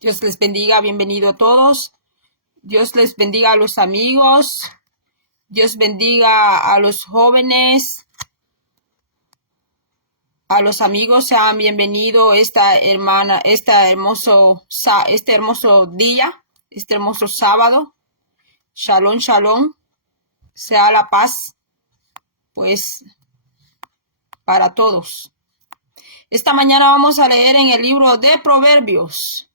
Dios les bendiga, bienvenido a todos. Dios les bendiga a los amigos. Dios bendiga a los jóvenes. A los amigos sean bienvenidos este hermoso día, este hermoso sábado. Shalom, shalom. Sea la paz, pues, para todos. Esta mañana vamos a leer en el libro de Proverbios,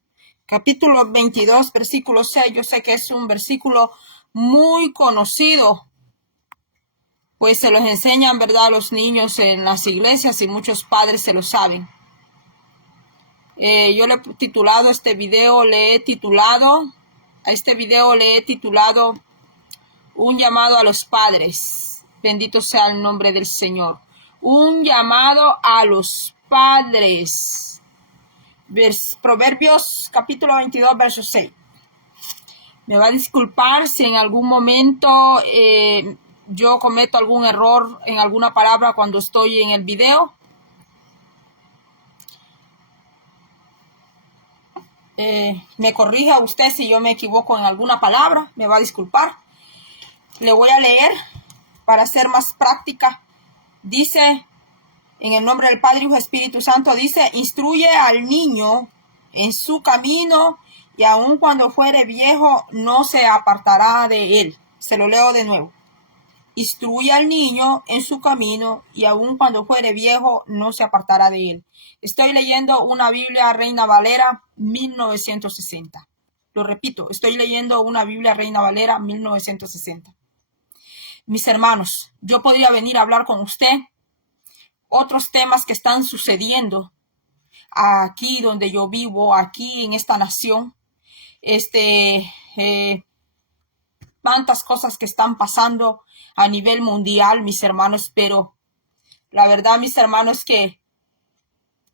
capítulo 22, versículo 6. Yo sé que es un versículo muy conocido, pues se los enseñan, ¿verdad?, a los niños en las iglesias y muchos padres se lo saben. Yo le he titulado a este video le he titulado un llamado a los padres. Bendito sea el nombre del Señor. Un llamado a los padres. Proverbios capítulo 22, verso 6. Me va a disculpar si en algún momento yo cometo algún error en alguna palabra cuando estoy en el video. Me corrija usted si yo me equivoco en alguna palabra, me va a disculpar. Le voy a leer para ser más práctica. Dice, en el nombre del Padre, Hijo y Espíritu Santo, dice: instruye al niño en su camino, y aun cuando fuere viejo no se apartará de él. Se lo leo de nuevo. Instruye al niño en su camino, y aun cuando fuere viejo no se apartará de él. Estoy leyendo una Biblia Reina Valera 1960. Lo repito, estoy leyendo una Biblia Reina Valera 1960. Mis hermanos, yo podría venir a hablar con usted otros temas que están sucediendo aquí donde yo vivo, aquí en esta nación. Tantas cosas que están pasando a nivel mundial, mis hermanos, pero la verdad, mis hermanos, que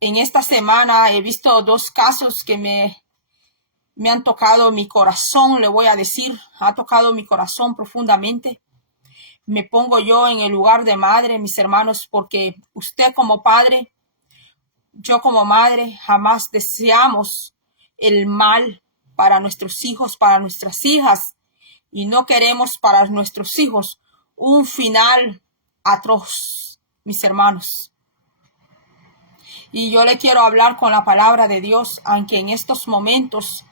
en esta semana he visto dos casos que me han tocado mi corazón, le voy a decir, ha tocado mi corazón profundamente. Me pongo yo en el lugar de madre, mis hermanos, porque usted como padre, yo como madre, jamás deseamos el mal para nuestros hijos, para nuestras hijas, y no queremos para nuestros hijos un final atroz, mis hermanos. Y yo le quiero hablar con la palabra de Dios, aunque en estos momentos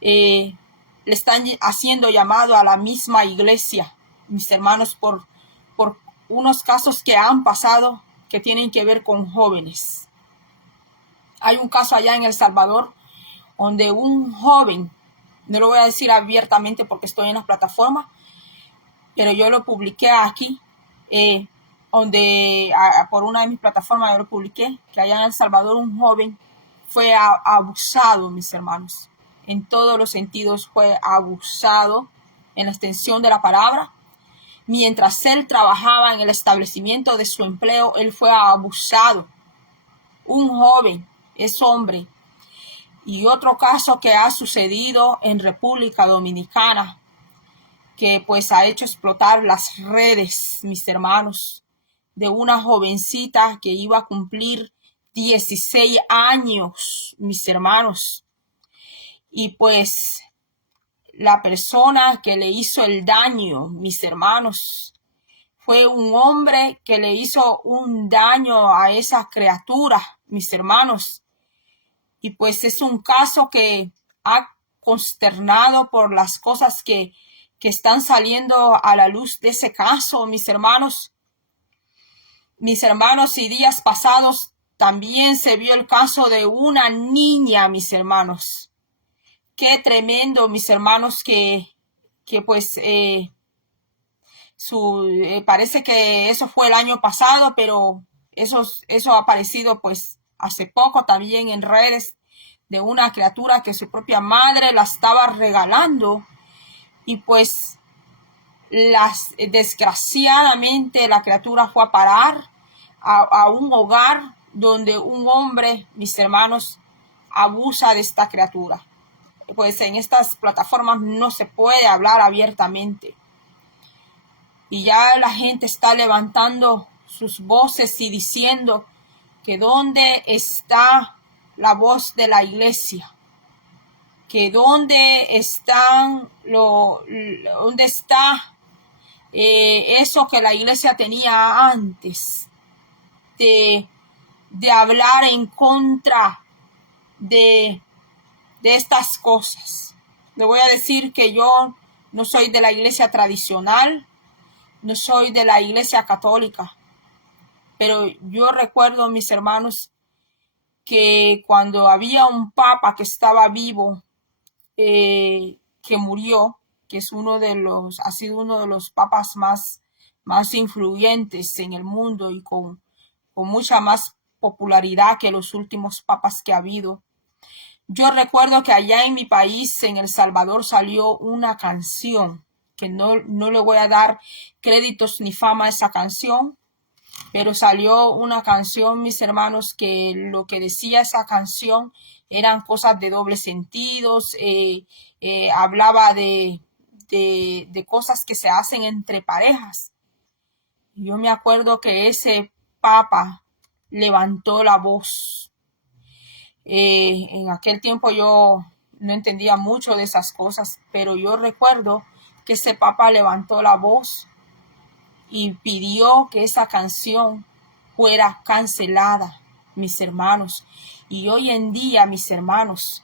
le están haciendo llamado a la misma iglesia, mis hermanos, por unos casos que han pasado que tienen que ver con jóvenes. Hay un caso allá en El Salvador donde un joven, no lo voy a decir abiertamente porque estoy en la plataforma, pero yo lo publiqué aquí, por una de mis plataformas yo lo publiqué, que allá en El Salvador un joven fue abusado, mis hermanos. En todos los sentidos fue abusado, en la extensión de la palabra. Mientras él trabajaba en el establecimiento de su empleo, él fue abusado. Un joven, es hombre. Y otro caso que ha sucedido en República Dominicana, que pues ha hecho explotar las redes, mis hermanos, de una jovencita que iba a cumplir 16 años, mis hermanos. Y pues la persona que le hizo el daño, mis hermanos, fue un hombre que le hizo un daño a esa criatura, mis hermanos. Y pues es un caso que ha consternado por las cosas que están saliendo a la luz de ese caso, mis hermanos. Mis hermanos, y días pasados también se vio el caso de una niña, mis hermanos. Qué tremendo, mis hermanos, que pues parece que eso fue el año pasado, pero eso ha aparecido pues hace poco también en redes, de una criatura que su propia madre la estaba regalando, y pues desgraciadamente la criatura fue a parar a un hogar donde un hombre, mis hermanos, abusa de esta criatura. Pues en estas plataformas no se puede hablar abiertamente. Y ya la gente está levantando sus voces y diciendo que dónde está la voz de la iglesia. que dónde están dónde está eso que la iglesia tenía antes de hablar en contra de estas cosas. Le voy a decir que yo no soy de la iglesia tradicional, no soy de la iglesia católica, pero yo recuerdo, mis hermanos, que cuando había un papa que estaba vivo, que murió, que es ha sido uno de los papas más influyentes en el mundo y con mucha más popularidad que los últimos papas que ha habido. Yo recuerdo que allá en mi país, en El Salvador, salió una canción, que no le voy a dar créditos ni fama a esa canción, pero salió una canción, mis hermanos, que lo que decía esa canción eran cosas de doble sentidos, hablaba de cosas que se hacen entre parejas. Yo me acuerdo que ese papa levantó la voz. En aquel tiempo yo no entendía mucho de esas cosas, pero yo recuerdo que ese papa levantó la voz y pidió que esa canción fuera cancelada, mis hermanos. Y hoy en día, mis hermanos,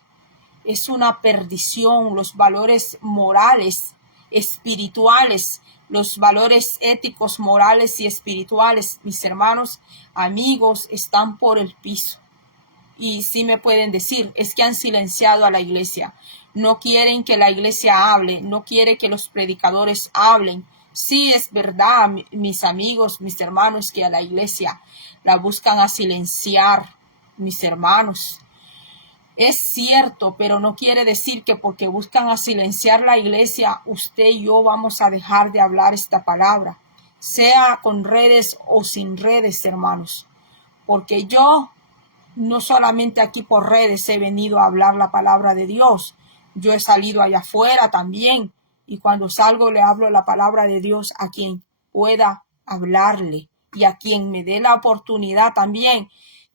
es una perdición los valores morales, espirituales, los valores éticos, morales y espirituales, mis hermanos, amigos, están por el piso. Y sí me pueden decir, es que han silenciado a la iglesia. No quieren que la iglesia hable, no quiere que los predicadores hablen. Sí, es verdad, mis amigos, mis hermanos, que a la iglesia la buscan a silenciar, mis hermanos. Es cierto, pero no quiere decir que porque buscan a silenciar la iglesia, usted y yo vamos a dejar de hablar esta palabra, sea con redes o sin redes, hermanos. Porque yo no solamente aquí por redes he venido a hablar la palabra de Dios, yo he salido allá afuera también, y cuando salgo le hablo la palabra de Dios a quien pueda hablarle y a quien me dé la oportunidad también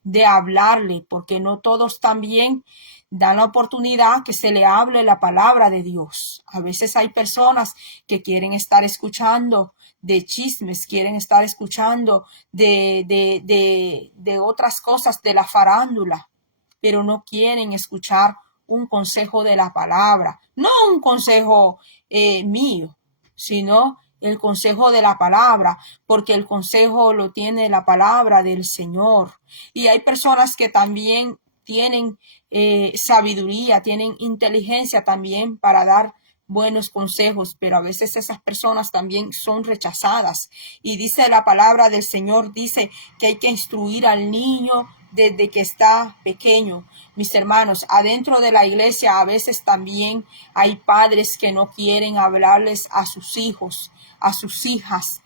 de hablarle, porque no todos también dan la oportunidad que se le hable la palabra de Dios. A veces hay personas que quieren estar escuchando de chismes, quieren estar escuchando de otras cosas, de la farándula, pero no quieren escuchar un consejo de la palabra, no un consejo mío, sino el consejo de la palabra, porque el consejo lo tiene la palabra del Señor. Y hay personas que también tienen sabiduría, tienen inteligencia también para dar buenos consejos, pero a veces esas personas también son rechazadas. Y dice la palabra del Señor, dice que hay que instruir al niño desde que está pequeño. Mis hermanos, adentro de la iglesia a veces también hay padres que no quieren hablarles a sus hijos, a sus hijas,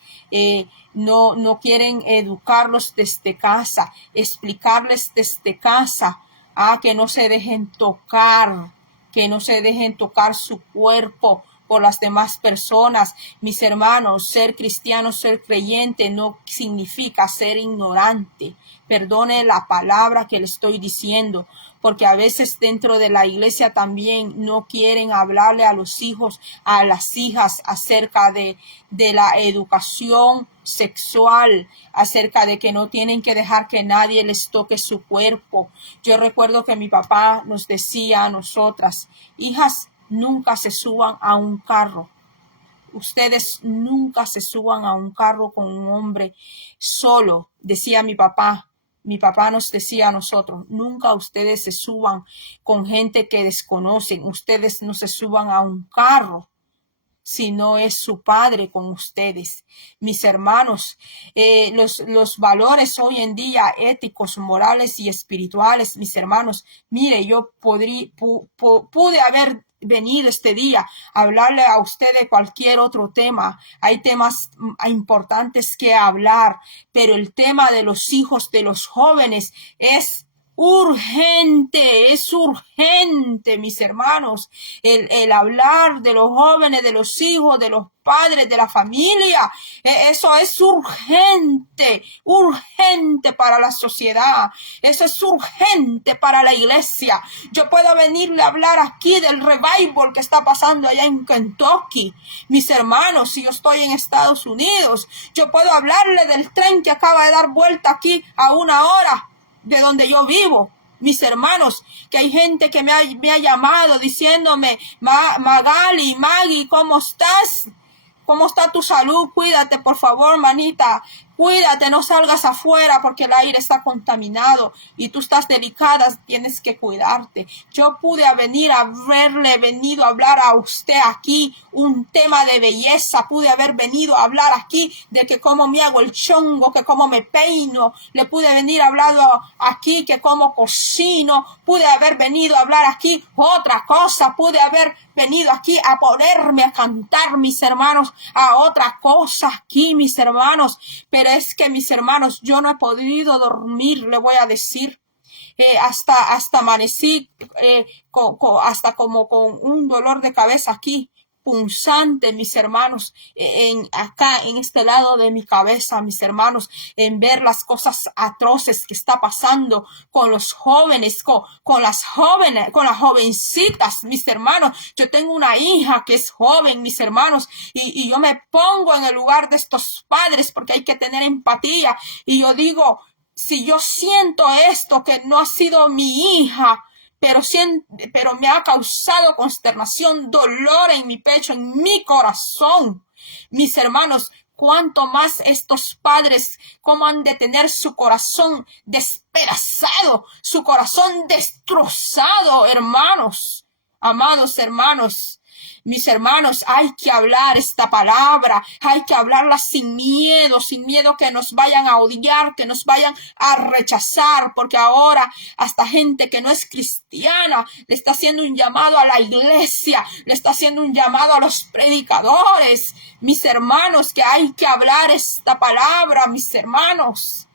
no quieren educarlos desde casa, explicarles desde casa, que no se dejen tocar, que no se dejen tocar su cuerpo por las demás personas. Mis hermanos, ser cristiano, ser creyente no significa ser ignorante. Perdone la palabra que le estoy diciendo, porque a veces dentro de la iglesia también no quieren hablarle a los hijos, a las hijas acerca de la educación sexual, acerca de que no tienen que dejar que nadie les toque su cuerpo. Yo recuerdo que mi papá nos decía a nosotras, hijas, nunca se suban a un carro. Ustedes nunca se suban a un carro con un hombre solo, decía mi papá. Mi papá nos decía a nosotros, nunca ustedes se suban con gente que desconocen. Ustedes no se suban a un carro si no es su padre con ustedes. Mis hermanos, los valores hoy en día éticos, morales y espirituales, mis hermanos, mire, yo pude haber venido este día a hablarle a usted de cualquier otro tema. Hay temas importantes que hablar, pero el tema de los hijos de los jóvenes es urgente, es urgente, mis hermanos, el hablar de los jóvenes, de los hijos, de los padres, de la familia. Eso es urgente, urgente para la sociedad. Eso es urgente para la iglesia. Yo puedo venirle a hablar aquí del revival que está pasando allá en Kentucky. Mis hermanos, si yo estoy en Estados Unidos, yo puedo hablarle del tren que acaba de dar vuelta aquí a 1 hora de donde yo vivo. Mis hermanos, que hay gente que me ha llamado diciéndome, Magali, Maggie, ¿cómo estás? ¿Cómo está tu salud? Cuídate, por favor, manita. Cuídate, no salgas afuera porque el aire está contaminado y tú estás delicada, tienes que cuidarte. Yo pude haberle venido a hablar a usted aquí un tema de belleza. Pude haber venido a hablar aquí de que cómo me hago el chongo, que cómo me peino. Le pude venir a hablar aquí que cómo cocino. Pude haber venido a hablar aquí otra cosa. Pude haber venido aquí a ponerme a cantar, mis hermanos, a otra cosa aquí, mis hermanos. Pero es que, mis hermanos, yo no he podido dormir, le voy a decir. Hasta amanecí, hasta como con un dolor de cabeza aquí, punzante, mis hermanos, acá en este lado de mi cabeza, mis hermanos, en ver las cosas atroces que está pasando con los jóvenes, con las jóvenes, con las jovencitas, mis hermanos. Yo tengo una hija que es joven, mis hermanos, y yo me pongo en el lugar de estos padres porque hay que tener empatía, y yo digo, si yo siento esto que no ha sido mi hija, pero me ha causado consternación, dolor en mi pecho, en mi corazón. Mis hermanos, cuánto más estos padres, cómo han de tener su corazón despedazado, su corazón destrozado, hermanos, amados hermanos. Mis hermanos, hay que hablar esta palabra, hay que hablarla sin miedo que nos vayan a odiar, que nos vayan a rechazar, porque ahora hasta gente que no es cristiana le está haciendo un llamado a la iglesia, le está haciendo un llamado a los predicadores. Mis hermanos, que hay que hablar esta palabra, mis hermanos.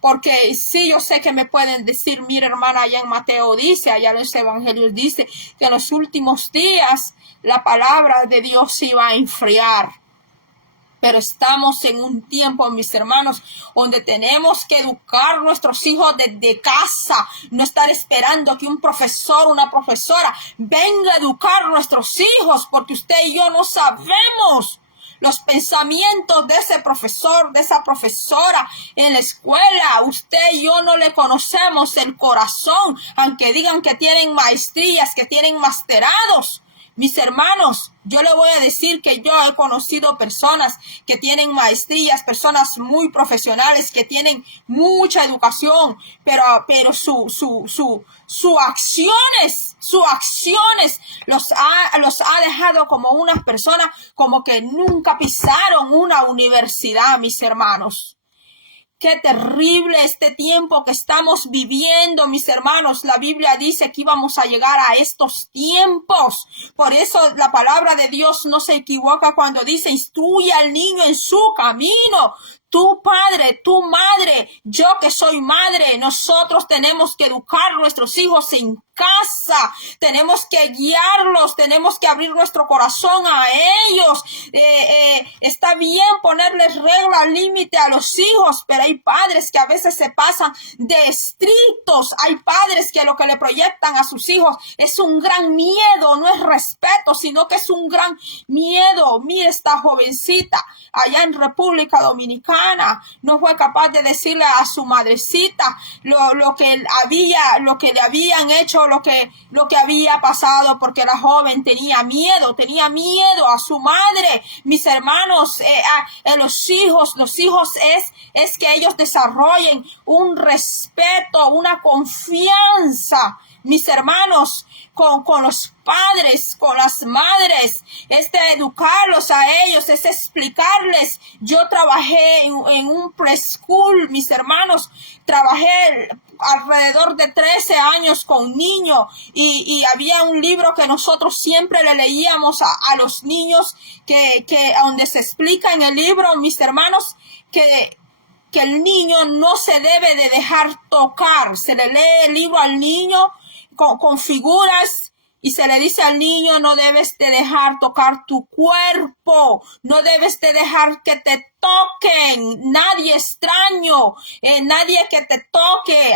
Porque sí, yo sé que me pueden decir, mira hermana, allá en Mateo dice, allá en los evangelios dice que en los últimos días la palabra de Dios se iba a enfriar. Pero estamos en un tiempo, mis hermanos, donde tenemos que educar a nuestros hijos desde casa, no estar esperando que un profesor, una profesora venga a educar a nuestros hijos, porque usted y yo no sabemos los pensamientos de ese profesor, de esa profesora en la escuela. Usted y yo no le conocemos el corazón, aunque digan que tienen maestrías, que tienen masterados. Mis hermanos, yo le voy a decir que yo he conocido personas que tienen maestrías, personas muy profesionales, que tienen mucha educación, pero sus acciones los ha dejado como unas personas como que nunca pisaron una universidad, mis hermanos. Qué terrible este tiempo que estamos viviendo, mis hermanos. La Biblia dice que íbamos a llegar a estos tiempos. Por eso la palabra de Dios no se equivoca cuando dice, instruye al niño en su camino. Tu padre, tu madre, yo que soy madre, nosotros tenemos que educar a nuestros hijos en casa, tenemos que guiarlos, tenemos que abrir nuestro corazón a ellos. Está bien ponerles reglas, límite a los hijos, pero hay padres que a veces se pasan de estrictos. Hay padres que lo que le proyectan a sus hijos es un gran miedo, no es respeto, sino que es un gran miedo. Mire, esta jovencita allá en República Dominicana no fue capaz de decirle a su madrecita lo que le habían hecho, lo que había pasado, porque la joven tenía miedo a su madre. Mis hermanos, los hijos es que ellos desarrollen un respeto, una confianza, mis hermanos, con los padres, con las madres, educarlos a ellos, es explicarles. Yo trabajé en un preschool, mis hermanos, trabajé alrededor de 13 años con niños y había un libro que nosotros siempre le leíamos a los niños, que donde se explica en el libro, mis hermanos, que que el niño no se debe de dejar tocar. Se le lee el libro al niño con figuras y se le dice al niño, no debes de dejar tocar tu cuerpo, no debes de dejar que te toquen, nadie extraño, nadie que te toque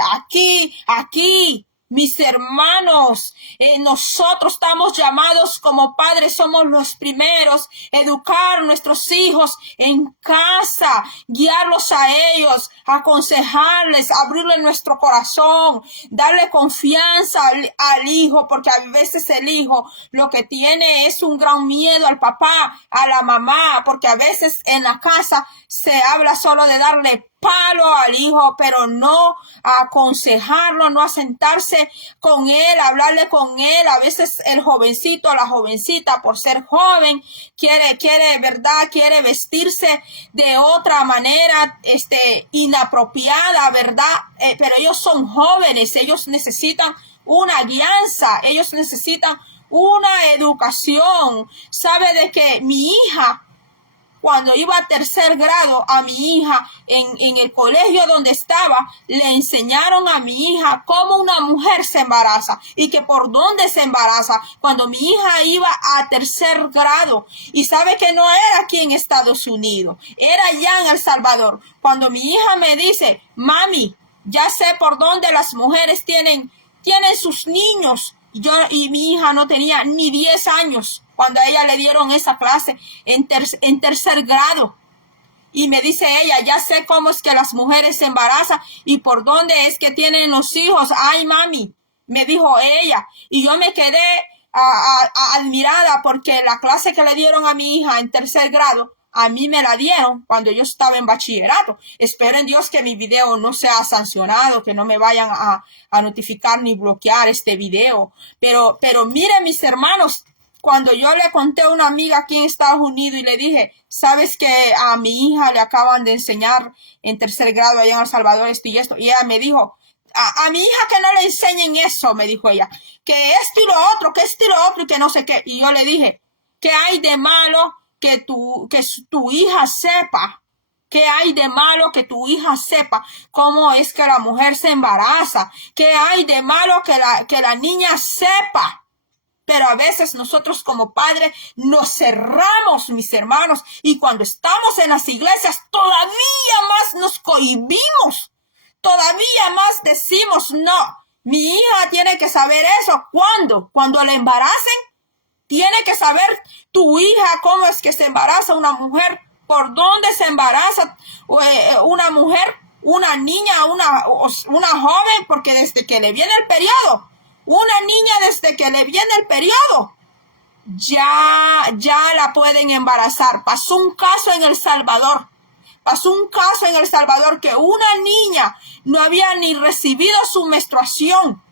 aquí. Mis hermanos, nosotros estamos llamados como padres, somos los primeros, educar a nuestros hijos en casa, guiarlos a ellos, aconsejarles, abrirle nuestro corazón, darle confianza al hijo, porque a veces el hijo lo que tiene es un gran miedo al papá, a la mamá, porque a veces en la casa se habla solo de darle palo al hijo, pero no a aconsejarlo, no a sentarse con él, hablarle con él. A veces el jovencito, la jovencita, por ser joven, quiere vestirse de otra manera, inapropiada, ¿verdad? Pero ellos son jóvenes, ellos necesitan una guianza, ellos necesitan una educación. Sabe de que mi hija, cuando iba a tercer grado, a mi hija, en el colegio donde estaba, le enseñaron a mi hija cómo una mujer se embaraza y que por dónde se embaraza. Cuando mi hija iba a tercer grado, y sabe que no era aquí en Estados Unidos, era allá en El Salvador. Cuando mi hija me dice, mami, ya sé por dónde las mujeres tienen sus niños. Y mi hija no tenía ni 10 años cuando a ella le dieron esa clase en tercer grado. Y me dice ella, ya sé cómo es que las mujeres se embarazan y por dónde es que tienen los hijos. Ay, mami, me dijo ella. Y yo me quedé admirada porque la clase que le dieron a mi hija en tercer grado, a mí me la dieron cuando yo estaba en bachillerato. Espero en Dios que mi video no sea sancionado, que no me vayan a notificar ni bloquear este video. Pero miren, mis hermanos, cuando yo le conté a una amiga aquí en Estados Unidos y le dije, ¿sabes que a mi hija le acaban de enseñar en tercer grado allá en El Salvador esto y esto? Y ella me dijo, a mi hija que no le enseñen eso, me dijo ella, que esto y lo otro, y que no sé qué. Y yo le dije, ¿qué hay de malo que tu hija sepa? ¿Qué hay de malo que tu hija sepa cómo es que la mujer se embaraza? ¿Qué hay de malo que la niña sepa? Pero a veces nosotros como padres nos cerramos, mis hermanos, y cuando estamos en las iglesias todavía más nos cohibimos, todavía más decimos, no, mi hija tiene que saber eso. ¿Cuándo? Cuando la embaracen, tiene que saber tu hija cómo es que se embaraza una mujer, por dónde se embaraza una mujer, una niña, una joven, porque desde que le viene el periodo, una niña desde que le viene el periodo, ya la pueden embarazar. Pasó un caso en El Salvador que una niña no había ni recibido su menstruación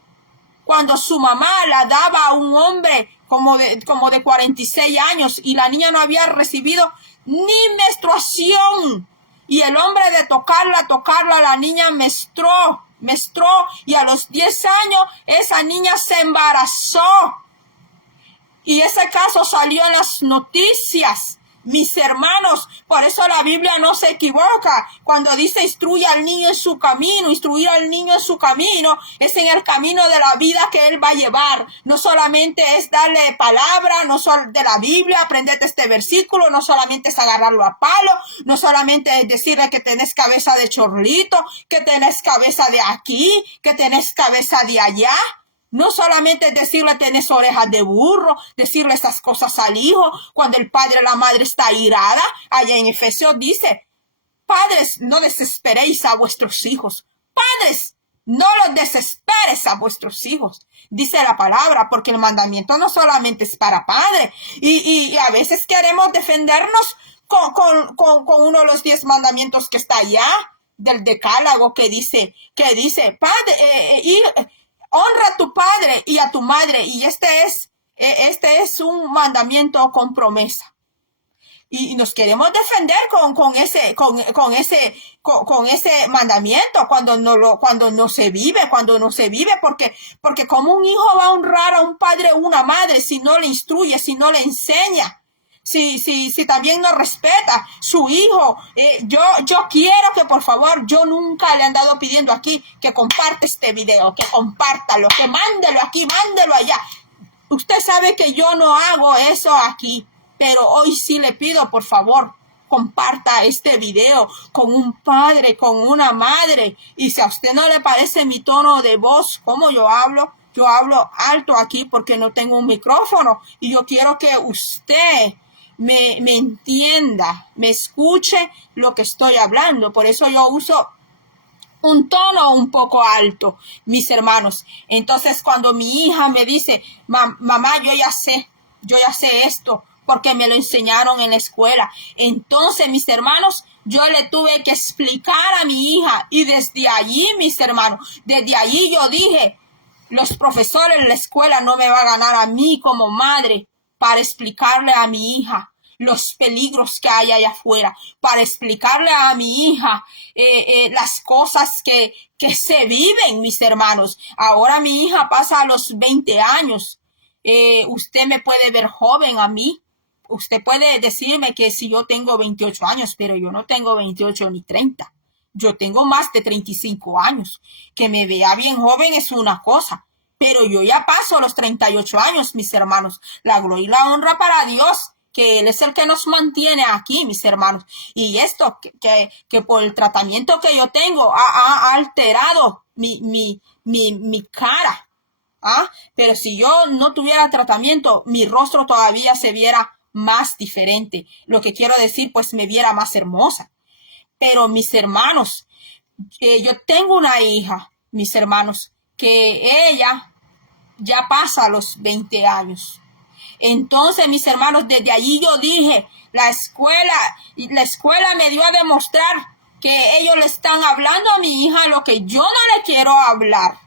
cuando su mamá la daba a un hombre como de 46 años y la niña no había recibido ni menstruación. Y el hombre de tocarla, la niña menstruó y a los 10 años esa niña se embarazó. Y ese caso salió en las noticias. Mis hermanos, por eso la Biblia no se equivoca. Cuando dice instruye al niño en su camino, instruir al niño en su camino, es en el camino de la vida que él va a llevar. No solamente es darle palabra, no solo de la Biblia, aprendete este versículo, no solamente es agarrarlo a palo, no solamente es decirle que tenés cabeza de chorlito, que tenés cabeza de aquí, que tenés cabeza de allá. No solamente decirle tenés orejas de burro, decirle esas cosas al hijo cuando el padre o la madre está irada. Allá en Efesios dice, padres, no desesperéis a vuestros hijos. Padres, no los desesperes a vuestros hijos. Dice la palabra, porque el mandamiento no solamente es para padre. Y a veces queremos defendernos con uno de los 10 mandamientos que está allá, del decálogo que dice, padre, honra a tu padre y a tu madre. Y este es un mandamiento con promesa. Y nos queremos defender con ese mandamiento cuando no se vive, porque como un hijo va a honrar a un padre o una madre si no le instruye, si no le enseña, si también no respeta su hijo. Yo quiero que por favor, yo nunca le han dado pidiendo aquí que comparte este video, que compártalo, que mándelo aquí, mándelo allá. Usted sabe que yo no hago eso aquí, pero hoy sí le pido por favor, comparta este video con un padre, con una madre. Y si a usted no le parece mi tono de voz, como yo hablo alto aquí porque no tengo un micrófono. Y yo quiero que usted me entienda, me escuche lo que estoy hablando. Por eso yo uso un tono un poco alto, mis hermanos. Entonces, cuando mi hija me dice, mamá, yo ya sé esto, porque me lo enseñaron en la escuela. Entonces, mis hermanos, yo le tuve que explicar a mi hija. Y desde allí, mis hermanos, desde allí yo dije, los profesores de la escuela no me va a ganar a mí como madre para explicarle a mi hija los peligros que hay allá afuera, para explicarle a mi hija las cosas que se viven, mis hermanos. Ahora mi hija pasa a los 20 años. Usted me puede ver joven a mí. Usted puede decirme que si yo tengo 28 años, pero yo no tengo 28 ni 30. Yo tengo más de 35 años. Que me vea bien joven es una cosa, pero yo ya paso los 38 años, mis hermanos. La gloria y la honra para Dios, que Él es el que nos mantiene aquí, mis hermanos. Y esto, que por el tratamiento que yo tengo, ha alterado mi cara. Pero si yo no tuviera tratamiento, mi rostro todavía se viera más diferente. Lo que quiero decir, pues me viera más hermosa. Pero mis hermanos, yo tengo una hija, mis hermanos, que ella ya pasa los 20 años. Entonces, mis hermanos, desde allí yo dije, la escuela me dio a demostrar que ellos le están hablando a mi hija lo que yo no le quiero hablar.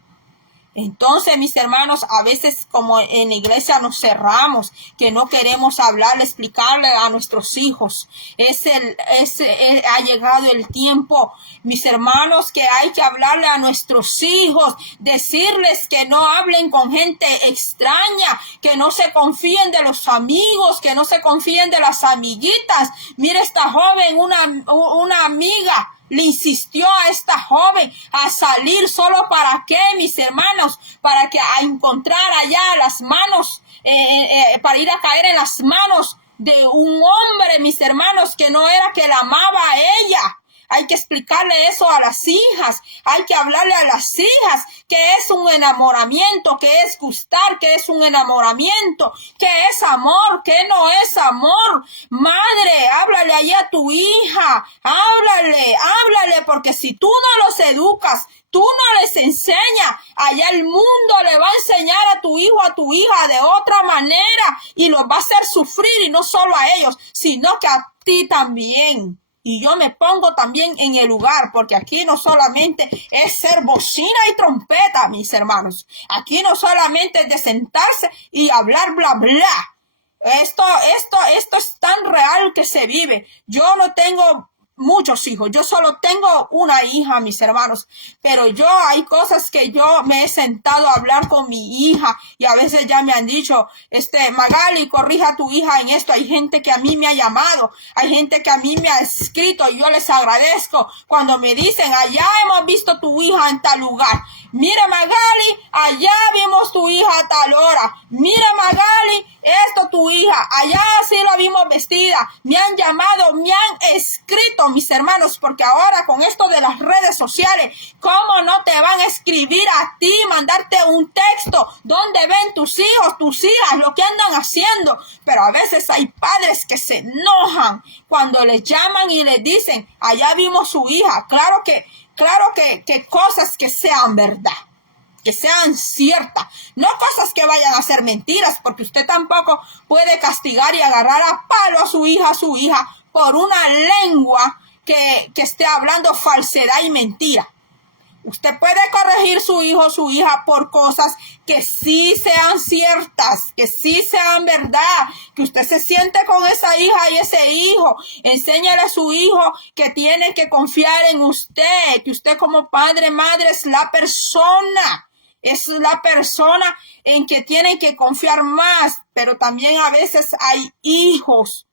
Entonces, mis hermanos, a veces como en la iglesia nos cerramos, que no queremos hablarle, explicarle a nuestros hijos. Ha llegado el tiempo, mis hermanos, que hay que hablarle a nuestros hijos, decirles que no hablen con gente extraña, que no se confíen de los amigos, que no se confíen de las amiguitas. Mire, esta joven, una amiga, le insistió a esta joven a salir. ¿Solo para qué, mis hermanos? Para que a encontrar allá las manos, para ir a caer en las manos de un hombre, mis hermanos, que no era que la amaba a ella. Hay que explicarle eso a las hijas, hay que hablarle a las hijas que es un enamoramiento, que es gustar, que es un enamoramiento, que es amor, que no es amor. Madre, háblale ahí a tu hija, háblale, porque si tú no los educas, tú no les enseñas, allá el mundo le va a enseñar a tu hijo, a tu hija de otra manera y los va a hacer sufrir, y no solo a ellos, sino que a ti también. Y yo me pongo también en el lugar, porque aquí no solamente es ser bocina y trompeta, mis hermanos. Aquí no solamente es de sentarse y hablar bla bla. Esto es tan real que se vive. Yo no tengo muchos hijos, yo solo tengo una hija, mis hermanos, pero hay cosas que yo me he sentado a hablar con mi hija y a veces ya me han dicho, Magali, corrija a tu hija en esto. Hay gente que a mí me ha llamado, hay gente que a mí me ha escrito y yo les agradezco cuando me dicen, allá hemos visto tu hija en tal lugar. Mira, Magali, allá vimos tu hija a tal hora. Mira, Magali, esto tu hija, allá sí la vimos vestida. Me han llamado, me han escrito, mis hermanos, porque ahora con esto de las redes sociales, ¿cómo no te van a escribir a ti, mandarte un texto donde ven tus hijos, tus hijas, lo que andan haciendo? Pero a veces hay padres que se enojan cuando les llaman y les dicen, allá vimos su hija. Claro que cosas que sean verdad, que sean ciertas, no cosas que vayan a ser mentiras, porque usted tampoco puede castigar y agarrar a palo a su hija por una lengua que esté hablando falsedad y mentira. Usted puede corregir su hijo, su hija por cosas que sí sean ciertas, que sí sean verdad, que usted se siente con esa hija y ese hijo. Enséñale a su hijo que tiene que confiar en usted, que usted como padre, madre es la persona en que tienen que confiar más. Pero también a veces hay hijos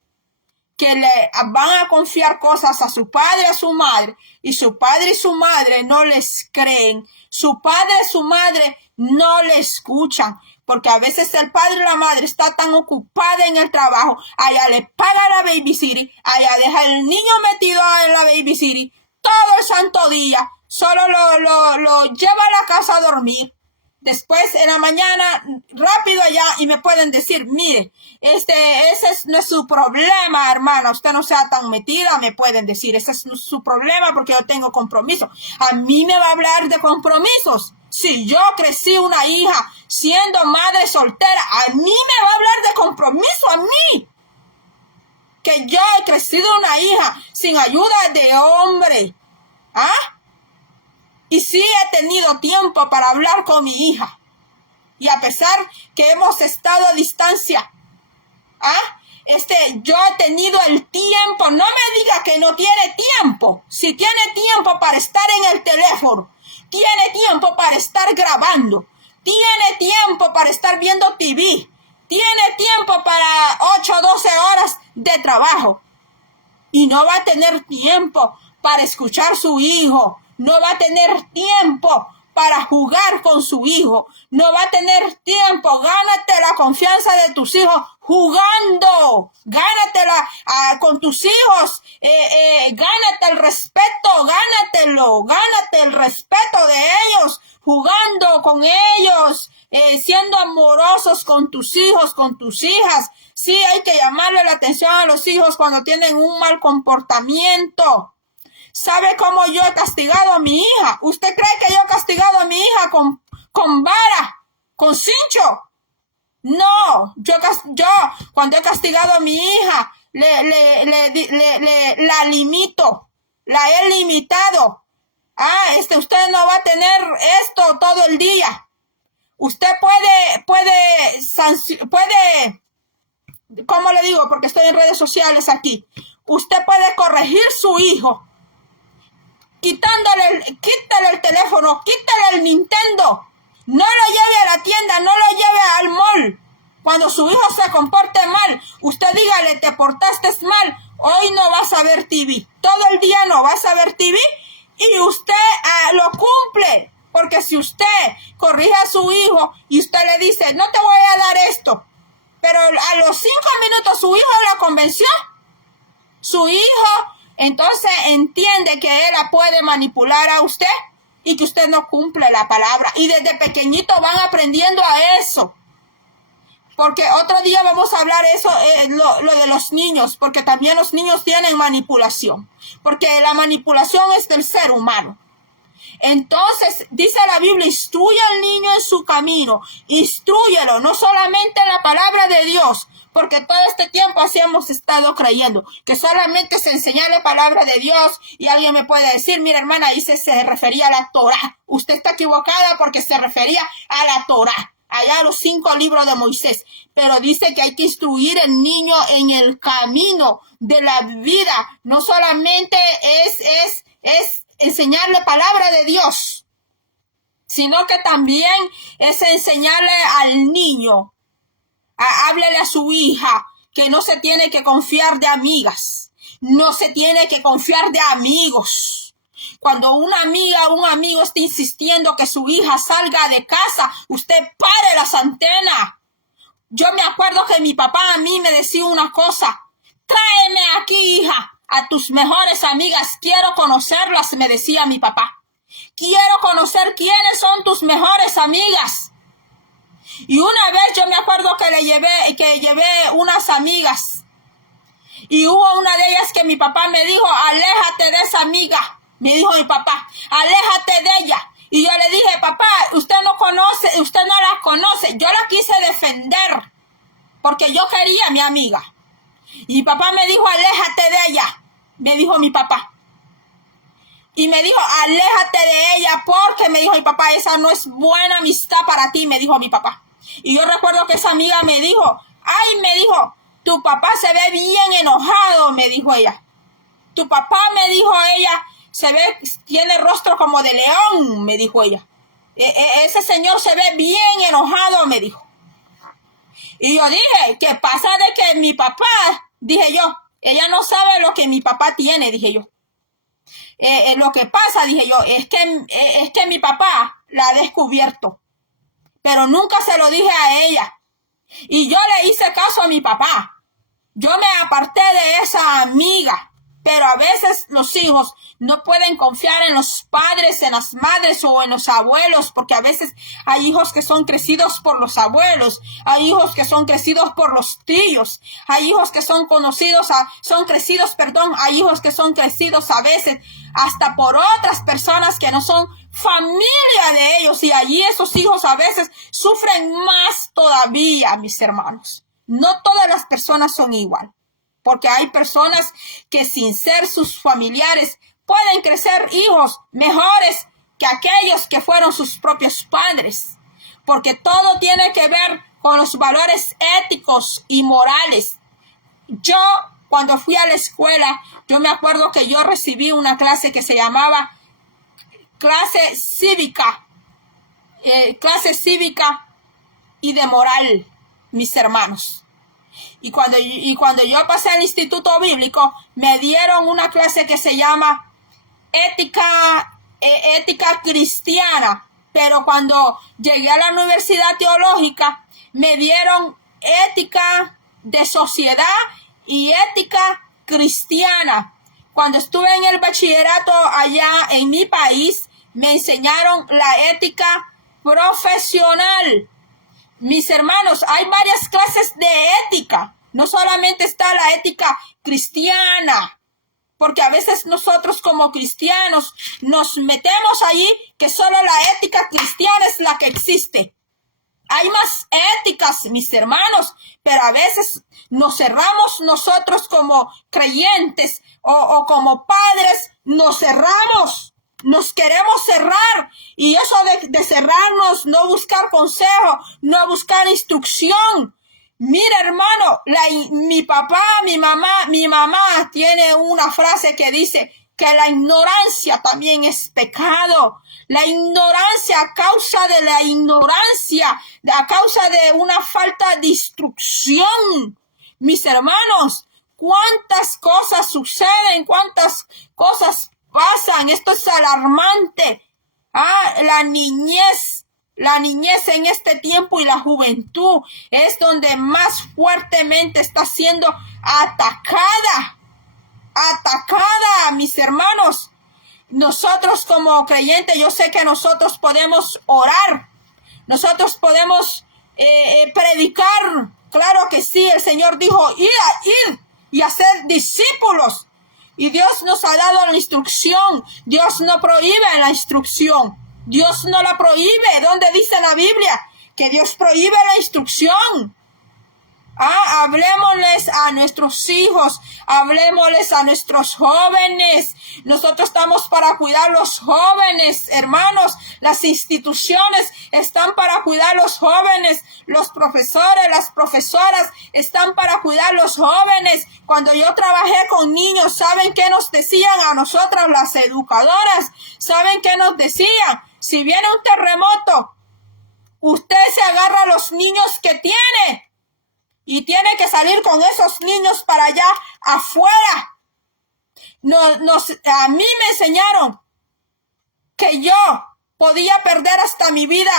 que le van a confiar cosas a su padre, a su madre, y su padre y su madre no les creen. Su padre y su madre no le escuchan, porque a veces el padre y la madre está tan ocupada en el trabajo, allá le paga la babysitter, allá deja al niño metido en la babysitter todo el santo día, solo lo lleva a la casa a dormir. Después en la mañana rápido allá y me pueden decir, mire, ese no es su problema, hermana, usted no sea tan metida, me pueden decir, ese es su problema porque yo tengo compromiso. A mí me va a hablar de compromisos. Si yo crecí una hija siendo madre soltera, a mí me va a hablar de compromiso, a mí. Que yo he crecido una hija sin ayuda de hombre. ¿Ah? Y sí he tenido tiempo para hablar con mi hija. Y a pesar que hemos estado a distancia, yo he tenido el tiempo. No me diga que no tiene tiempo. Si tiene tiempo para estar en el teléfono, tiene tiempo para estar grabando, tiene tiempo para estar viendo TV, tiene tiempo para 8 o 12 horas de trabajo. Y no va a tener tiempo para escuchar a su hijo. No va a tener tiempo para jugar con su hijo. No va a tener tiempo. Gánate la confianza de tus hijos jugando. Gánatela con tus hijos. Gánate el respeto. Gánatelo. Gánate el respeto de ellos. Jugando con ellos. Siendo amorosos con tus hijos, con tus hijas. Sí, hay que llamarle la atención a los hijos cuando tienen un mal comportamiento. ¿Sabe cómo yo he castigado a mi hija? ¿Usted cree que yo he castigado a mi hija con vara, con cincho? No, yo cuando he castigado a mi hija, la limito, la he limitado. Usted no va a tener esto todo el día. Usted puede, ¿cómo le digo? Porque estoy en redes sociales aquí. Usted puede corregir su hijo. Quítale el teléfono, quítale el Nintendo. No lo lleve a la tienda, no lo lleve al mall. Cuando su hijo se comporte mal, usted dígale, te portaste mal, hoy no vas a ver TV. Todo el día no vas a ver TV y usted lo cumple. Porque si usted corrige a su hijo y usted le dice, no te voy a dar esto, pero a los 5 minutos su hijo la convenció, su hijo entonces entiende que él la puede manipular a usted y que usted no cumple la palabra. Y desde pequeñito van aprendiendo a eso. Porque otro día vamos a hablar eso, lo de los niños, porque también los niños tienen manipulación. Porque la manipulación es del ser humano. Entonces, dice la Biblia, instruye al niño en su camino, instrúyelo, no solamente en la palabra de Dios, porque todo este tiempo así hemos estado creyendo, que solamente se enseña la palabra de Dios, y alguien me puede decir, mira hermana, dice se refería a la Torá. Usted está equivocada porque se refería a la Torá, allá los 5 libros de Moisés, pero dice que hay que instruir al niño en el camino de la vida, no solamente es enseñarle palabra de Dios, sino que también es enseñarle al niño, háblele a su hija que no se tiene que confiar de amigas, no se tiene que confiar de amigos. Cuando una amiga o un amigo está insistiendo que su hija salga de casa, usted pare las antenas. Yo me acuerdo que mi papá a mí me decía una cosa, tráeme aquí, hija, a tus mejores amigas, quiero conocerlas, me decía mi papá. Quiero conocer quiénes son tus mejores amigas. Y una vez yo me acuerdo que llevé unas amigas. Y hubo una de ellas que mi papá me dijo, aléjate de esa amiga. Me dijo mi papá, aléjate de ella. Y yo le dije, papá, usted no la conoce. Yo la quise defender porque yo quería a mi amiga. Y mi papá me dijo, aléjate de ella, me dijo mi papá. Y me dijo, aléjate de ella porque, me dijo mi papá, esa no es buena amistad para ti, me dijo mi papá. Y yo recuerdo que esa amiga me dijo, me dijo, tu papá se ve bien enojado, me dijo ella. Tu papá, me dijo ella, tiene rostro como de león, me dijo ella. Ese señor se ve bien enojado, me dijo. Y yo dije, ¿qué pasa de que mi papá, dije yo, Ella no sabe lo que mi papá tiene, dije yo. Lo que pasa, dije yo, es que mi papá la ha descubierto, pero nunca se lo dije a ella. Y yo le hice caso a mi papá. Yo me aparté de esa amiga, pero a veces los hijos no pueden confiar en los padres, en las madres o en los abuelos, porque a veces hay hijos que son crecidos por los abuelos, hay hijos que son crecidos por los tíos, hay hijos que son crecidos, hay hijos que son crecidos a veces hasta por otras personas que no son familia de ellos, y allí esos hijos a veces sufren más todavía, mis hermanos. No todas las personas son igual, porque hay personas que sin ser sus familiares pueden crecer hijos mejores que aquellos que fueron sus propios padres, porque todo tiene que ver con los valores éticos y morales. Yo, cuando fui a la escuela, yo me acuerdo que yo recibí una clase que se llamaba clase cívica y de moral, mis hermanos. Y cuando yo pasé al instituto bíblico, me dieron una clase que se llama ética cristiana. Pero cuando llegué a la universidad teológica, me dieron ética de sociedad y ética cristiana. Cuando estuve en el bachillerato allá en mi país, me enseñaron la ética profesional. Mis hermanos, hay varias clases de ética. No solamente está la ética cristiana, porque a veces nosotros como cristianos nos metemos allí que solo la ética cristiana es la que existe. Hay más éticas, mis hermanos, pero a veces nos cerramos nosotros como creyentes o como padres, nos cerramos. Nos queremos cerrar, y eso de cerrarnos, no buscar consejo, no buscar instrucción. Mira, hermano, mi papá, mi mamá tiene una frase que dice que la ignorancia también es pecado. La ignorancia, a causa de la ignorancia, a causa de una falta de instrucción. Mis hermanos, cuántas cosas suceden, cuántas cosas pasan. Esto es alarmante. La niñez en este tiempo y la juventud es donde más fuertemente está siendo atacada, mis hermanos. Nosotros como creyentes, yo sé que nosotros podemos orar, nosotros podemos predicar. Claro que sí, el Señor dijo, ir y hacer discípulos. Y Dios nos ha dado la instrucción. Dios no prohíbe la instrucción. Dios no la prohíbe. ¿Dónde dice la Biblia que Dios prohíbe la instrucción? Hablémosles a nuestros hijos, hablémosles a nuestros jóvenes. Nosotros estamos para cuidar a los jóvenes, hermanos. Las instituciones están para cuidar a los jóvenes. Los profesores, las profesoras están para cuidar a los jóvenes. Cuando yo trabajé con niños, ¿saben qué nos decían a nosotras, las educadoras? ¿Saben qué nos decían? Si viene un terremoto, usted se agarra a los niños que tiene y tiene que salir con esos niños para allá afuera. A mí me enseñaron que yo podía perder hasta mi vida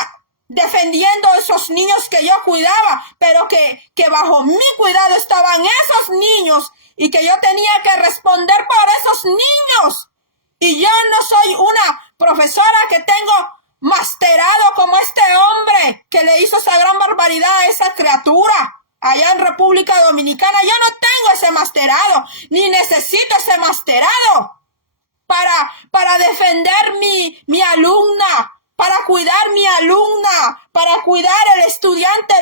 defendiendo a esos niños que yo cuidaba, pero que bajo mi cuidado estaban esos niños y que yo tenía que responder por esos niños. Y yo no soy una profesora que tengo masterado como este hombre que le hizo esa gran barbaridad a esa criatura allá en República Dominicana. Yo no tengo ese masterado, ni necesito ese masterado para defender mi alumna, para cuidar mi alumna, para cuidar el estudiante,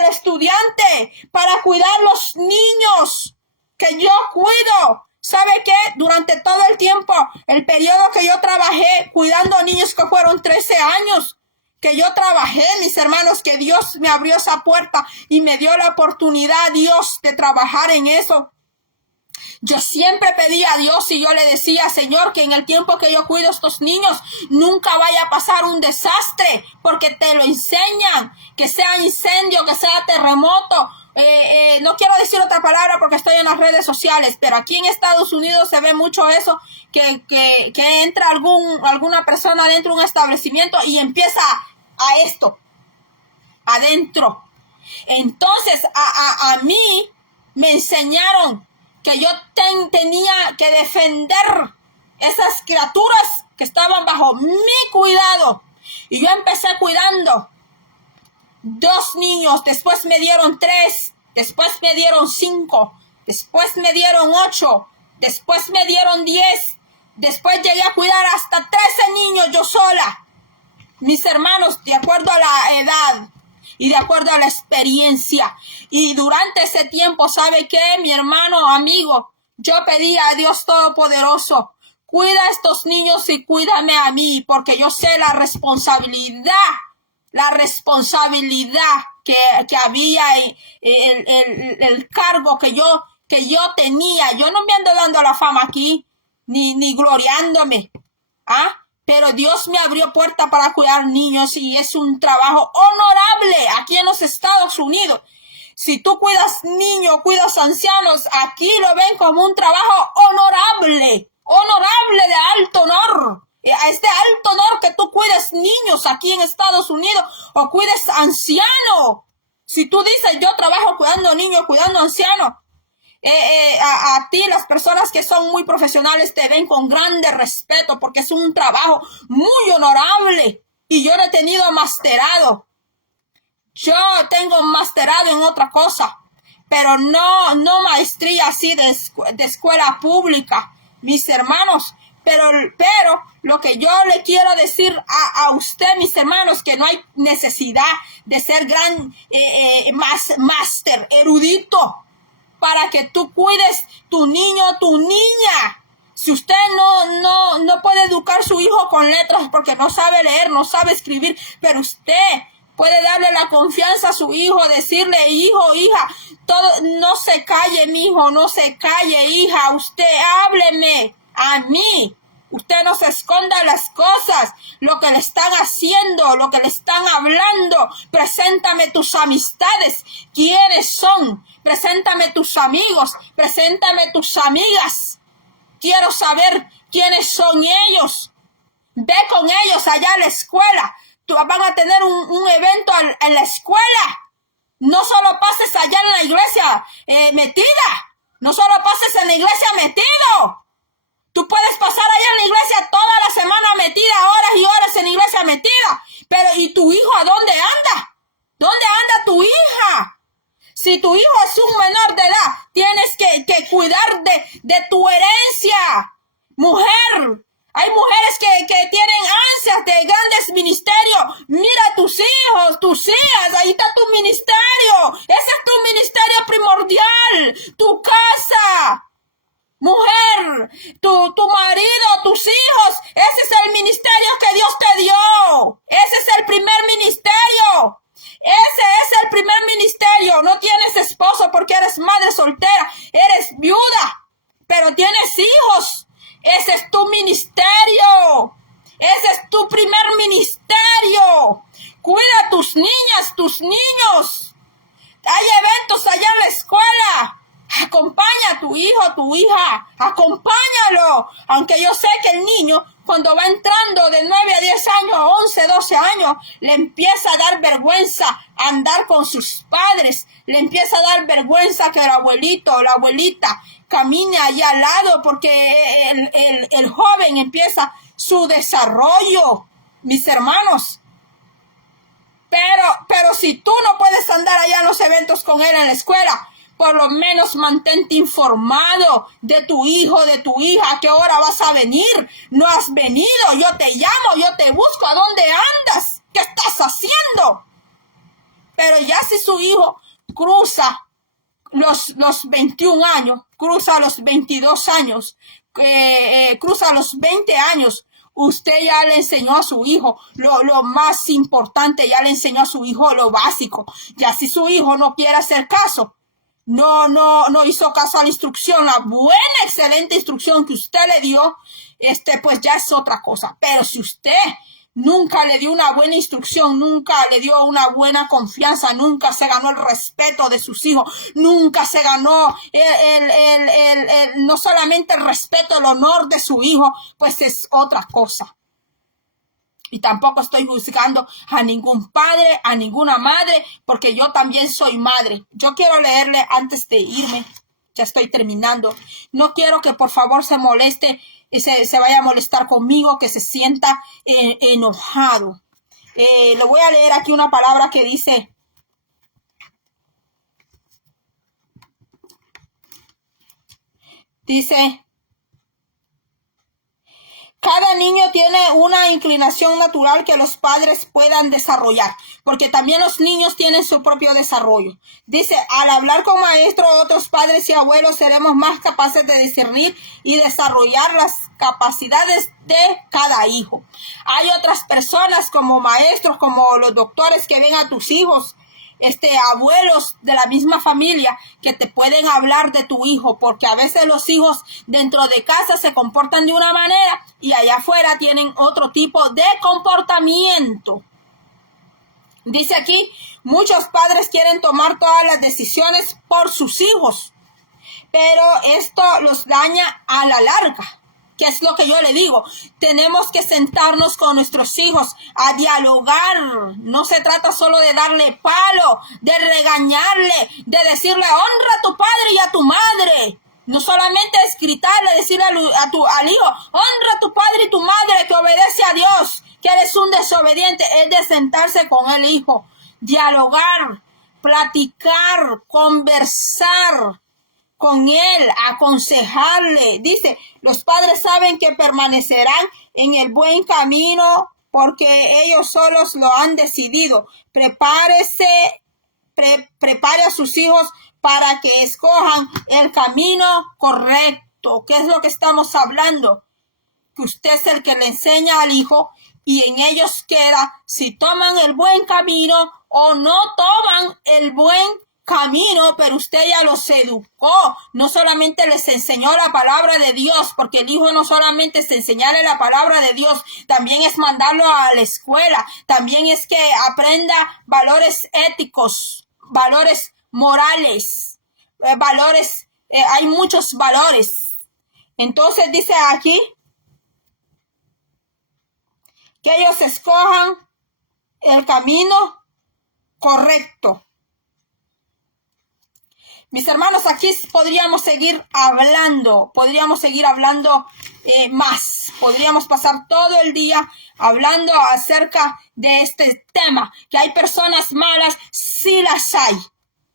para cuidar los niños que yo cuido. ¿Sabe qué? Durante todo el tiempo, el periodo que yo trabajé cuidando a niños, que fueron 13 años, que yo trabajé, mis hermanos, que Dios me abrió esa puerta y me dio la oportunidad, Dios, de trabajar en eso. Yo siempre pedía a Dios y yo le decía, Señor, que en el tiempo que yo cuido a estos niños, nunca vaya a pasar un desastre, porque te lo enseñan, que sea incendio, que sea terremoto, no quiero decir otra palabra porque estoy en las redes sociales, pero aquí en Estados Unidos se ve mucho eso, que entra alguna persona dentro de un establecimiento y empieza a esto, adentro. Entonces, a mí me enseñaron que yo tenía que defender esas criaturas que estaban bajo mi cuidado. Y yo empecé cuidando 2 niños, después me dieron 3, después me dieron 5, después me dieron 8, después me dieron 10, después llegué a cuidar hasta 13 niños yo sola. Mis hermanos, de acuerdo a la edad y de acuerdo a la experiencia. Y durante ese tiempo, ¿sabe qué, mi hermano, amigo? Yo pedí a Dios Todopoderoso, cuida a estos niños y cuídame a mí, porque yo sé la responsabilidad que había, el cargo que yo tenía. Yo no me ando dando la fama aquí, ni gloriándome, pero Dios me abrió puerta para cuidar niños y es un trabajo honorable aquí en los Estados Unidos. Si tú cuidas niños, cuidas ancianos, aquí lo ven como un trabajo honorable de alto honor. A este alto honor que tú cuides niños aquí en Estados Unidos o cuides ancianos. Si tú dices, yo trabajo cuidando niños, cuidando ancianos, a ti las personas que son muy profesionales te ven con grande respeto porque es un trabajo muy honorable. Y yo lo he tenido masterado. Yo tengo masterado en otra cosa, pero no maestría así de escuela pública, mis hermanos. Pero lo que yo le quiero decir a usted, mis hermanos, que no hay necesidad de ser gran máster, erudito, para que tú cuides tu niño, tu niña. Si usted no puede educar a su hijo con letras porque no sabe leer, no sabe escribir, pero usted puede darle la confianza a su hijo, decirle, hijo, hija, no se calle, mi hijo, no se calle, hija, usted hábleme a mí. Usted no se esconda las cosas, lo que le están haciendo, lo que le están hablando. Preséntame tus amistades, quiénes son. Preséntame tus amigos, preséntame tus amigas. Quiero saber quiénes son ellos. Ve con ellos allá a la escuela. Tú van a tener un evento en la escuela. No solo pases allá en la iglesia metida. No solo pases en la iglesia metido. Tú puedes pasar allá en la iglesia toda la semana metida, horas y horas en la iglesia metida. Pero ¿y tu hijo a dónde anda? ¿Dónde anda tu hija? Si tu hijo es un menor de edad, tienes que cuidar de tu herencia. Mujer, hay mujeres que tienen ansias de grandes ministerios. Mira a tus hijos, tus hijas, ahí está tu ministerio. Ese es tu ministerio primordial, tu casa. Mujer, tu marido, tus hijos, ese es el ministerio que Dios te dio. Ese es el primer ministerio. Ese es el primer ministerio. No tienes esposo porque eres madre soltera, eres viuda, pero tienes hijos. Ese es tu ministerio. Ese es tu primer ministerio. Cuida a tus niñas, tus niños. Hay eventos allá en la escuela. Acompaña a tu hijo, a tu hija, acompáñalo. Aunque yo sé que el niño, cuando va entrando de 9 a 10 años, 11, 12 años, le empieza a dar vergüenza andar con sus padres. Le empieza a dar vergüenza que el abuelito o la abuelita camine allí al lado porque el joven empieza su desarrollo, mis hermanos. Pero si tú no puedes andar allá en los eventos con él en la escuela, por lo menos mantente informado de tu hijo, de tu hija, a qué hora vas a venir. No has venido, yo te llamo, yo te busco, ¿a dónde andas? ¿Qué estás haciendo? Pero ya si su hijo cruza los 21 años, cruza los 22 años, cruza los 20 años, usted ya le enseñó a su hijo lo más importante, ya le enseñó a su hijo lo básico. Ya si su hijo no quiere hacer caso, no hizo caso a la instrucción, la buena, excelente instrucción que usted le dio, pues ya es otra cosa. Pero si usted nunca le dio una buena instrucción, nunca le dio una buena confianza, nunca se ganó el respeto de sus hijos, nunca se ganó no solamente el respeto, el honor de su hijo, pues es otra cosa. Y tampoco estoy juzgando a ningún padre, a ninguna madre, porque yo también soy madre. Yo quiero leerle antes de irme. Ya estoy terminando. No quiero que por favor se moleste, se vaya a molestar conmigo, que se sienta enojado. Le voy a leer aquí una palabra que dice: cada niño tiene una inclinación natural que los padres puedan desarrollar, porque también los niños tienen su propio desarrollo. Dice, al hablar con maestros, otros padres y abuelos, seremos más capaces de discernir y desarrollar las capacidades de cada hijo. Hay otras personas como maestros, como los doctores que ven a tus hijos, abuelos de la misma familia que te pueden hablar de tu hijo, porque a veces los hijos dentro de casa se comportan de una manera y allá afuera tienen otro tipo de comportamiento. Dice aquí, muchos padres quieren tomar todas las decisiones por sus hijos, pero esto los daña a la larga. ¿Qué es lo que yo le digo? Tenemos que sentarnos con nuestros hijos a dialogar. No se trata solo de darle palo, de regañarle, de decirle honra a tu padre y a tu madre. No solamente es gritarle, decirle al hijo, honra a tu padre y tu madre, que obedece a Dios, que eres un desobediente. Es de sentarse con el hijo, dialogar, platicar, conversar con él, aconsejarle. Dice, los padres saben que permanecerán en el buen camino porque ellos solos lo han decidido. Prepare a sus hijos para que escojan el camino correcto. ¿Qué es lo que estamos hablando? Que usted es el que le enseña al hijo y en ellos queda si toman el buen camino o no toman el buen camino, pero usted ya los educó, no solamente les enseñó la palabra de Dios, porque el hijo no solamente es enseñarle la palabra de Dios, también es mandarlo a la escuela, también es que aprenda valores éticos, valores morales, hay muchos valores. Entonces dice aquí que ellos escojan el camino correcto. Mis hermanos, aquí podríamos seguir hablando más. Podríamos pasar todo el día hablando acerca de este tema. Que hay personas malas, sí las hay.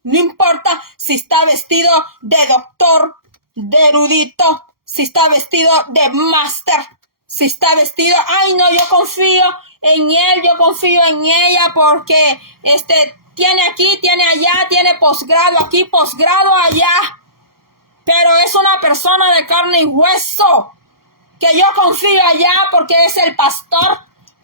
No importa si está vestido de doctor, de erudito, si está vestido de máster, si está vestido, ay no, yo confío en él, yo confío en ella porque tiene aquí, tiene allá, tiene posgrado aquí, posgrado allá. Pero es una persona de carne y hueso. Que yo confío allá porque es el pastor.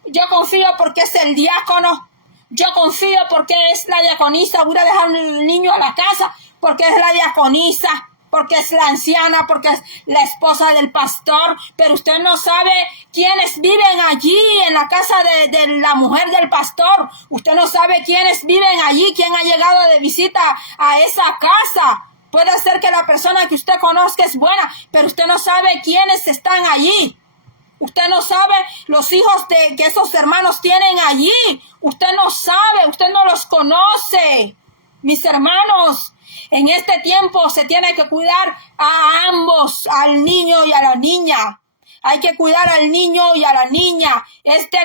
Yo confío porque es el diácono. Yo confío porque es la diaconisa. Voy a dejar el niño a la casa porque es la diaconisa. Porque es la anciana, porque es la esposa del pastor, pero usted no sabe quiénes viven allí en la casa de la mujer del pastor. Usted no sabe quiénes viven allí, quién ha llegado de visita a esa casa. Puede ser que la persona que usted conozca es buena, pero usted no sabe quiénes están allí. Usted no sabe los hijos que esos hermanos tienen allí. Usted no sabe, usted no los conoce. Mis hermanos, en este tiempo se tiene que cuidar a ambos, al niño y a la niña. Hay que cuidar al niño y a la niña.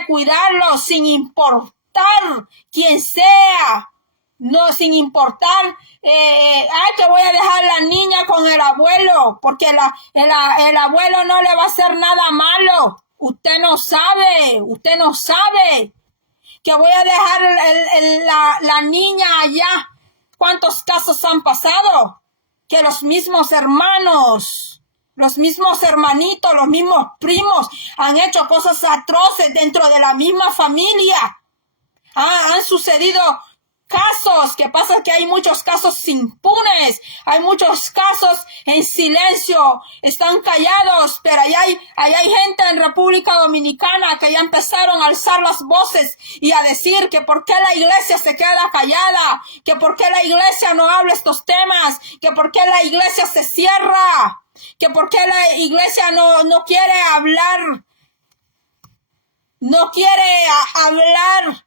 Cuidarlo sin importar quién sea. No, sin importar, que voy a dejar a la niña con el abuelo, porque el abuelo no le va a hacer nada malo. Usted no sabe. Que voy a dejar la niña allá. ¿Cuántos casos han pasado? Que los mismos hermanos, los mismos hermanitos, los mismos primos han hecho cosas atroces dentro de la misma familia. Han sucedido casos. ¿Qué pasa? Que hay muchos casos impunes, hay muchos casos en silencio, están callados, pero ahí hay gente en República Dominicana que ya empezaron a alzar las voces y a decir que por qué la iglesia se queda callada, que por qué la iglesia no habla estos temas, que por qué la iglesia se cierra, que por qué la iglesia no quiere hablar, no quiere hablar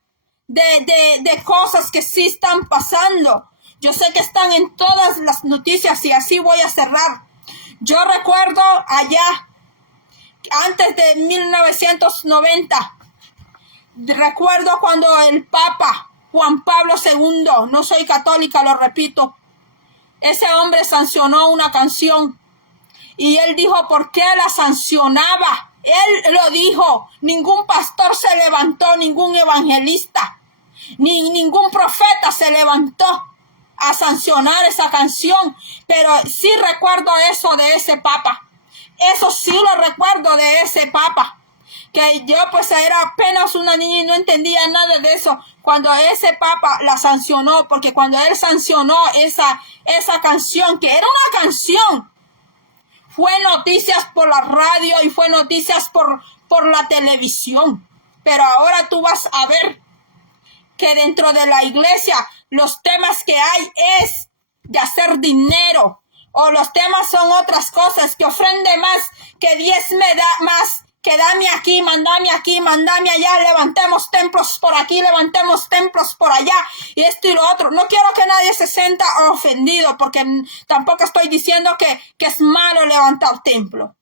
de cosas que sí están pasando. Yo sé que están en todas las noticias y así voy a cerrar. Yo recuerdo allá, antes de 1990, recuerdo cuando el Papa Juan Pablo II, no soy católica, lo repito, ese hombre sancionó una canción y él dijo por qué la sancionaba. Él lo dijo, ningún pastor se levantó, ningún evangelista, ni ningún profeta se levantó a sancionar esa canción, pero sí recuerdo eso de ese papa. Eso sí lo recuerdo de ese papa, que yo pues era apenas una niña y no entendía nada de eso cuando ese papa la sancionó, porque cuando él sancionó esa canción, que era una canción, fue noticias por la radio y fue noticias por la televisión. Pero ahora tú vas a ver que dentro de la iglesia los temas que hay es de hacer dinero, o los temas son otras cosas, que ofrende más, que 10 me da más, que dame aquí, mandame allá, levantemos templos por aquí, levantemos templos por allá, y esto y lo otro. No quiero que nadie se sienta ofendido, porque tampoco estoy diciendo que es malo levantar templo.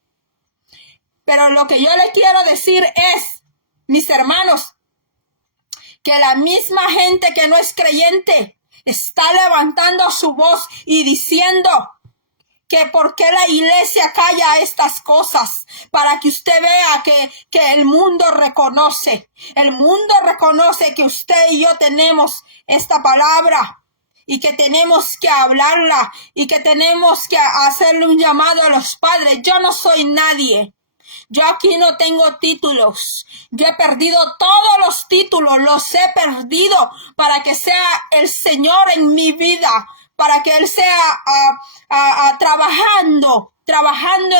Pero lo que yo le quiero decir es, mis hermanos, que la misma gente que no es creyente está levantando su voz y diciendo que por qué la iglesia calla estas cosas, para que usted vea que el mundo reconoce que usted y yo tenemos esta palabra y que tenemos que hablarla y que tenemos que hacerle un llamado a los padres. Yo no soy nadie. Yo aquí no tengo títulos. Yo he perdido todos los títulos, los he perdido para que sea el Señor en mi vida, para que Él sea trabajando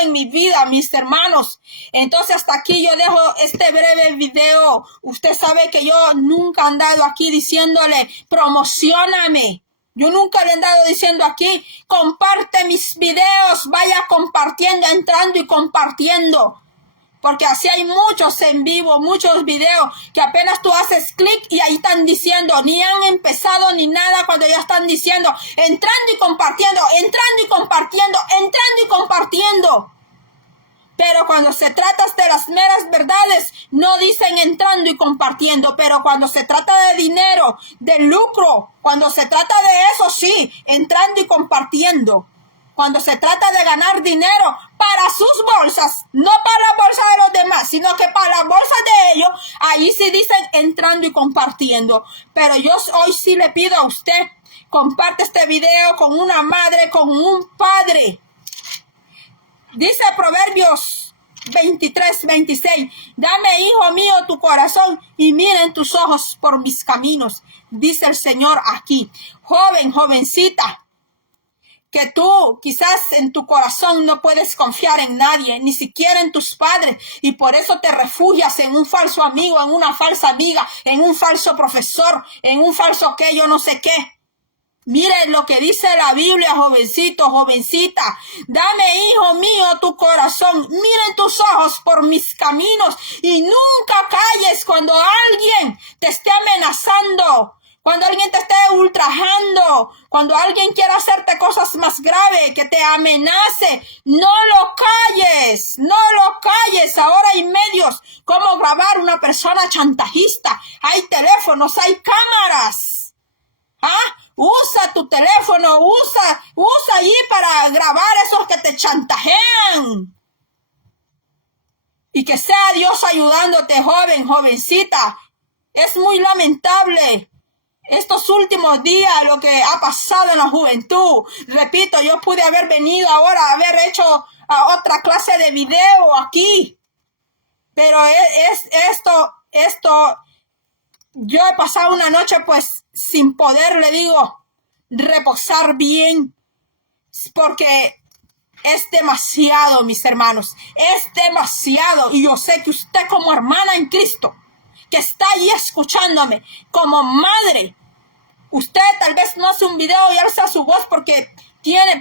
en mi vida, mis hermanos. Entonces hasta aquí yo dejo este breve video. Usted sabe que yo nunca he andado aquí diciéndole, promocioname. Yo nunca le he andado diciendo aquí, comparte mis videos, vaya compartiendo, entrando y compartiendo. Porque así hay muchos en vivo, muchos videos que apenas tú haces clic y ahí están diciendo, ni han empezado ni nada cuando ya están diciendo, entrando y compartiendo, entrando y compartiendo, entrando y compartiendo. Pero cuando se trata de las meras verdades, no dicen entrando y compartiendo. Pero cuando se trata de dinero, de lucro, cuando se trata de eso, sí, entrando y compartiendo. Cuando se trata de ganar dinero para sus bolsas, no para la bolsa de los demás, sino que para la bolsa de ellos, ahí sí dicen entrando y compartiendo. Pero yo hoy sí le pido a usted, comparte este video con una madre, con un padre. Dice Proverbios 23:26, dame, hijo mío, tu corazón y miren tus ojos por mis caminos. Dice el Señor aquí, joven, jovencita, que tú quizás en tu corazón no puedes confiar en nadie, ni siquiera en tus padres, y por eso te refugias en un falso amigo, en una falsa amiga, en un falso profesor, en un falso qué, yo no sé qué. Mire lo que dice la Biblia, jovencito, jovencita. Dame, hijo mío, tu corazón. Miren tus ojos por mis caminos y nunca calles cuando alguien te esté amenazando, cuando alguien te esté ultrajando, cuando alguien quiera hacerte cosas más graves, que te amenace. No lo calles, no lo calles. Ahora hay medios como grabar una persona chantajista. Hay teléfonos, hay cámaras. Usa tu teléfono, usa ahí para grabar esos que te chantajean. Y que sea Dios ayudándote, joven, jovencita. Es muy lamentable estos últimos días lo que ha pasado en la juventud. Repito, yo pude haber venido ahora, haber hecho otra clase de video aquí. Pero esto Yo he pasado una noche pues sin poder, le digo, reposar bien, porque es demasiado, mis hermanos, es demasiado. Y yo sé que usted como hermana en Cristo, que está ahí escuchándome, como madre, usted tal vez no hace un video y alza su voz porque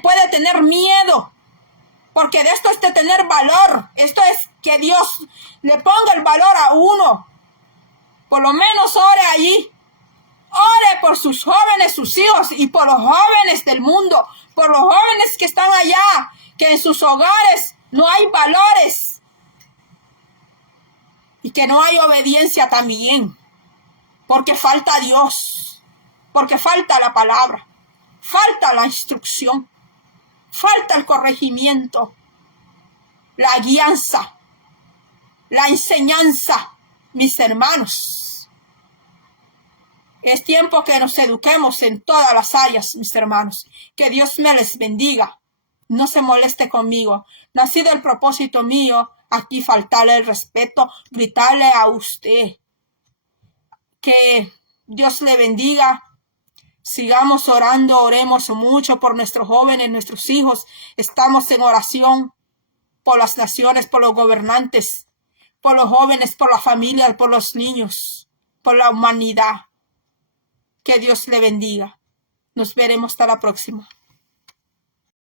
puede tener miedo, porque de esto es de tener valor. Esto es que Dios le ponga el valor a uno. Por lo menos ore allí. Ore por sus jóvenes, sus hijos, y por los jóvenes del mundo, por los jóvenes que están allá, que en sus hogares no hay valores y que no hay obediencia también, porque falta Dios, porque falta la palabra, falta la instrucción, falta el corregimiento, la guianza, la enseñanza, mis hermanos. Es tiempo que nos eduquemos en todas las áreas, mis hermanos. Que Dios me les bendiga. No se moleste conmigo. No ha sido el propósito mío aquí faltarle el respeto, gritarle a usted. Que Dios le bendiga. Sigamos orando, oremos mucho por nuestros jóvenes, nuestros hijos. Estamos en oración por las naciones, por los gobernantes, por los jóvenes, por la familia, por los niños, por la humanidad. Que Dios le bendiga. Nos veremos hasta la próxima.